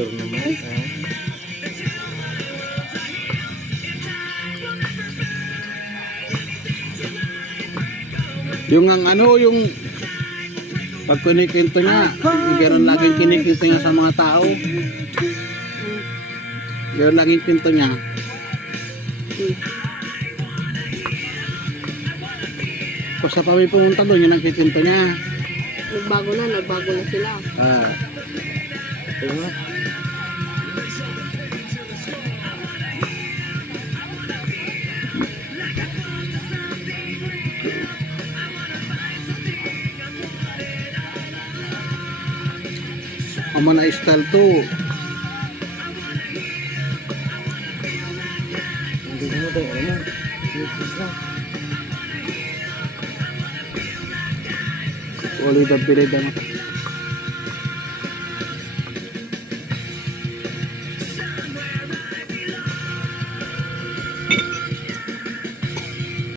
Victor naman. Ah. Yung ang ano, yung pag kinikinto niya, gano'n laging kinikinto niya sa mga tao. Gano'n laging kinto niya. Kung sa kami pumunta doon, yun ang kikinto niya. Nagbago na sila. Ah. Diba? Ang mga style to. Hindi mo tayo ano. Yes na. Ulit ang pilid ano.